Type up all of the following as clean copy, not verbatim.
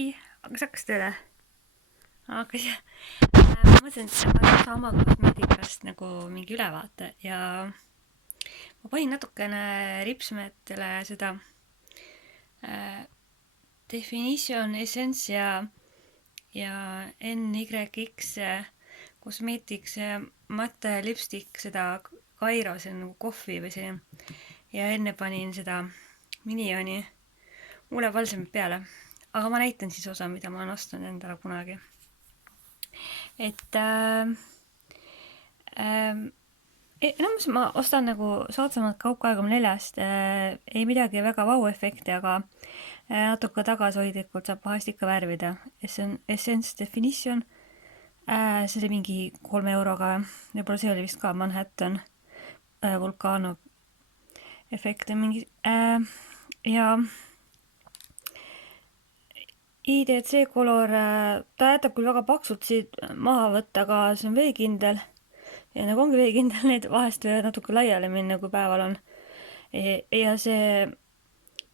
Hei, kas hakkas tööle? Hakkas jah. Ma mõtlesin, et ma teen sama kosmeetikast nagu mingi ülevaate ja ma panin natukene ripsmetele seda äh, Definition Essence ja NYX Cosmetics matte lipstick, seda Kairo, see on nagu kohvi või selline. Ja enne panin seda Minioni huulepalsamit peale. Aga ma näitan siis osa, mida ma olen ostnud endale kunagi. Et enamus ma ostan nagu soodsamalt Kaup24-st, ei midagi väga vau-efekti, aga natuke tagasihoidlikult saab vahest ikka värvida. Essence Definition, see oli mingi 3 euroga, võib-olla see oli vist ka Manhattan Vulcano efekt mingi ja IDC Color, ta jätab küll väga paksult siit maha võtta, aga see on veekindel. Ja nagu ongi veekindel, need vahest võivad natuke laiali minna, kui päeval on. Ja see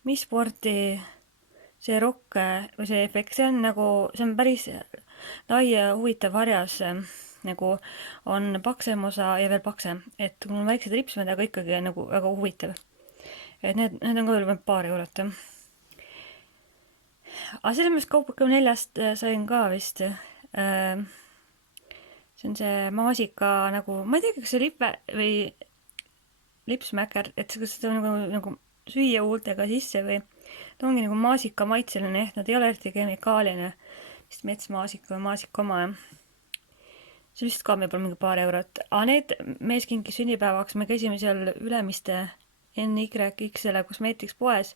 Miss Sporti, see rock või see efekt, see on päris lai ja huvitav harjas, nagu on paksem osa ja veel paksem. Et kui on väiksed ripsmed, aga ikkagi nagu väga huvitav. Et need on ka veel paar eurot. Aga selles mõttes Kaup24-st sain ka vist. See on see maasika nagu, ma ei tea, kas see lippe või lipsmäkker, et kas seda nagu süüa huultega sisse või ta ongi nagu maasika maitseline, nad ei ole eriti kemikaaline, vist metsmaasika või maasika oma. See vist ka võib-olla mingi paar eurot. Aga need mees kinkis sünnipäevaks, me käisime seal Ülemiste NYX-ele Cosmetics poes.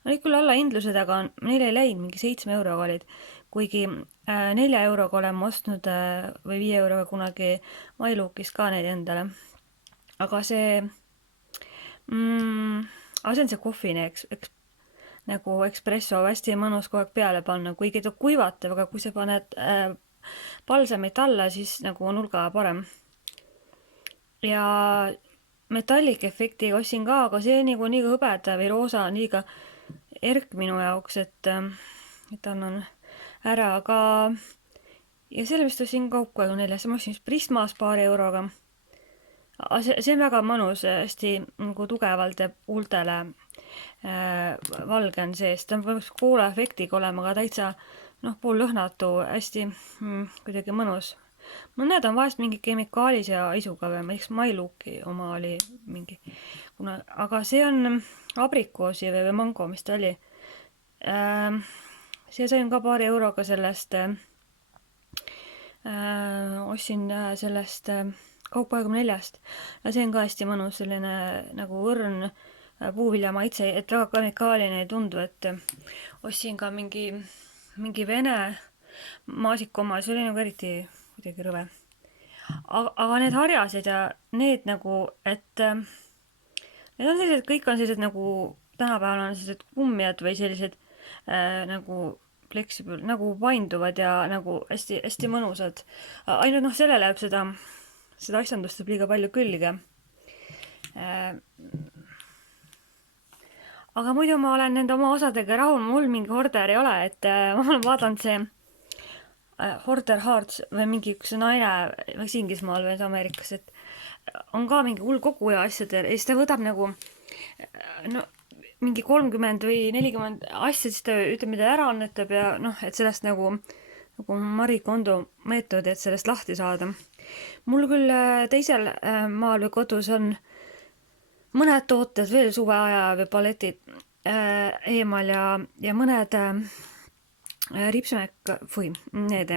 Olid küll alla hindlused, aga neile ei läinud, mingi 7 euroga olid. Kuigi 4 euroga olen ostnud või 5 euroga kunagi MyLookist ka neid endale. Aga see on see kohvine, nagu espresso hästi mõnus kogu aeg peale panna, kuigi ta kuivatab, aga kui sa paned palsamit alla, siis nagu on hulga parem. Ja metallic efektiga ostsin ka, aga see nagu nii hõbeda või roosa on liiga erk minu jaoks, et annan ära, aga ja selle vist ostsin Kaup24-st, ma ostsin Prismas paar euroga. See on väga mõnus, hästi nagu tugevalt ja huultele valge on sees, ta on koola efektiga olema, aga täitsa pool lõhnatu, hästi kuidagi mõnus. Mõned on vahest mingi kemikaalis ja isuga või, ma eks MyLooki oma oli mingi, aga see on abrikoosi või mango, mis ta oli. See sain ka paari euroga sellest, ostsin sellest Kaup24-st ja see on ka hästi mõnus, selline nagu õrn puuvilja maitse, et väga kemikaaline ei tundu, et ostsin ka mingi vene maasikoma, see oli nagu eriti kuidagi rõve. Aga need harjased ja need nagu, et need on sellised, kõik on sellised nagu, tänapäeval on sellised kummijad või sellised nagu flexible, nagu painduvad ja nagu hästi, hästi mõnusad. Ainult sellele jääb seda asjandust liiga palju külge. Aga muidu ma olen nende oma osadega rahul, mul mingi order ei ole, et ma olen vaadanud see Hoarder Hearts või mingi üks naine võiks Inglismaal või Ameerikas, et on ka mingi hull koguja asjadel ja siis ta võtab nagu mingi 30 või 40 asja, siis ta ütleb, mida ära annetab ja et sellest nagu Marie Kondo meetod, et sellest lahti saada. Mul küll teisel maal või kodus on mõned tooted veel suveaja või paletid eemal ja mõned ripsmäek, need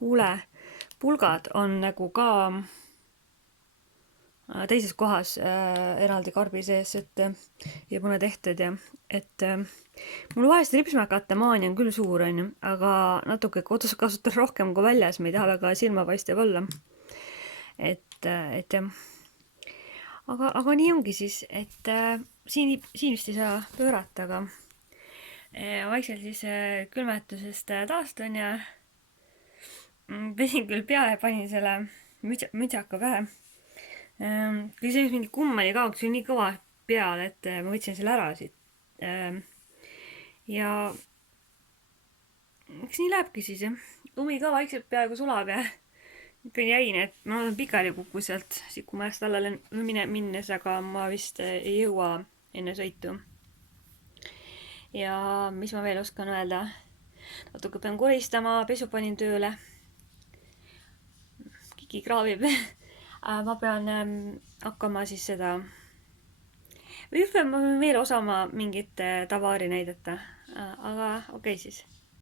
huulepulgad on nagu ka teises kohas eraldi karbi sees, ja mõned ehted ja et mul vahest ripsmäekate maani on küll suur, aga natuke kodus kasutan rohkem kui väljas, me ei taha väga silmapaistev olla. Et jah. Aga nii ongi siis, et siin vist ei saa pöörata, aga vaikselt siis külmetusest taastun ja pesin küll pea ja panin selle mütsaka pähe. Kui see mingi kumm oli ka, see oli nii kõva peal, et ma võtsin selle ära siit. Ja eks nii lähebki siis jah. Lumi ka vaikselt peaaegu sulab ja ikka nii jäine, et ma olen pikali kukku sealt Sikumajast alla minnes, aga ma vist ei jõua enne sõitu. Ja mis ma veel oskan öelda? Natuke pean koristama, pesu panin tööle. Kiki kraavib. Ma pean hakkama siis seda... Või ma võin veel osama mingit tavaari näidata. Aga okei siis.